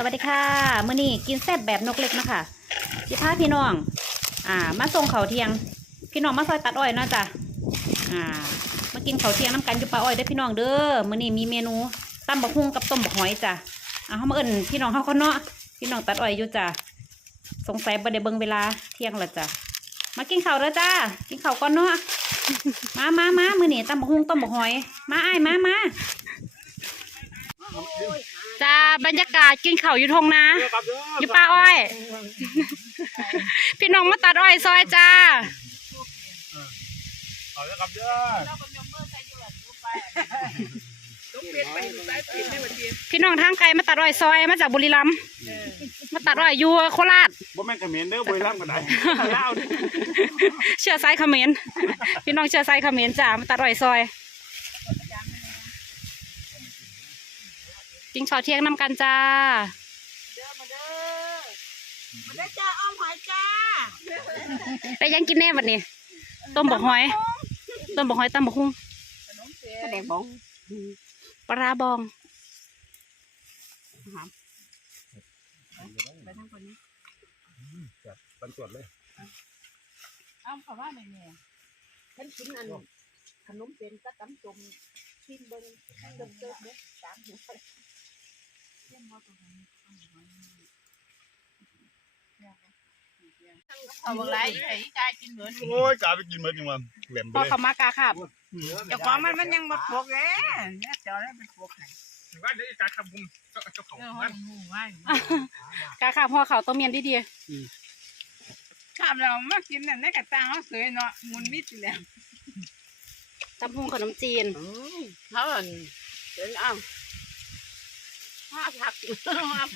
สวัสดีค่ะมื้อนี้กินแซ่บแบบนกเล็กนะคะสิพาพี่น้อง อ่า มาส่งเขาเทียง พี่น้องมาซอยตัดอ้อยนะจ้ะอ่า มากินเขาเทียงน้ำกันอยู่ปลาอ้อยเด้พี่น้องเด้อมื้อนี้มีเมนูตำบักหุ่งกับต้มบักหอยจ้ะอ่าเฮามาเอิ้นพี่น้องเฮาคนเนาะพี่น้องตัดอ้อยอยู่จ้ะสงสัยบ่ได้เบิ่งเวลาเที่ยงละจ้ะมากินข้าวเด้อจ้ากินข้าวก่อนเนาะมามามามื้อนี้ตำบักหุ่งต้มบักหอย มาอ้ายมามา จ้าบรรยากาศกินข้าวอยู่ทงนาอยู่ป้าอ้อย พี่น้องมาตัดอ้อยซอยจ้า เอาละครับเด้อพี่น้องทางไกลมาตัดอ้อยซอยมาจากบุรีรัมย์มาตัดอ้อยอยู่โคราช บ่แม่นเขมิ้นเด้อบ่ได้รับกันได้ลาวเด้อ เชื่อไซเขมรพี่น้องเชื่อไซเขมรจ้ามาตัดอ้อยซอย กินข้าวเที่ยงนำกันจ้ามาได้จ้าอ้อมหอยจ้าได้ยังกินแน่วันนี้ต้มบกหอย ต้มบกหอยตำบกหุ่งแสดงบองปลาร้าบองไปทางคนนี้บันตรวจเลยอ้อมเขาว่าไหนเนี่ยฉันกินอันขนมเป็นกะตำจมชิมเบิ้งเติมเติมเด้อสามหัว เยี่ยมว่าตัวนี้อ้อมหอยเขาบอกไรไอ้กายกินเหมือนโอ้ยกาไปกินหมดจังว่าแหลมไปพ่อเลยเขามากาครับเจ้าของมันมันยังมาปกเลยเนี่ยเจ้าได้ไปปกไหนว่าเดี๋ยวกาคำผมเจ้าของเออบ้านหูไว้กาครับพ่อเขาต้มเมียนดีดีข้ามเรามากินนั่นในกระตังเขาเสยเนาะมุนมิดแล้วๆตำหุ่งขนมจีน เขาเห็นเอ้า มาผักห้าพัก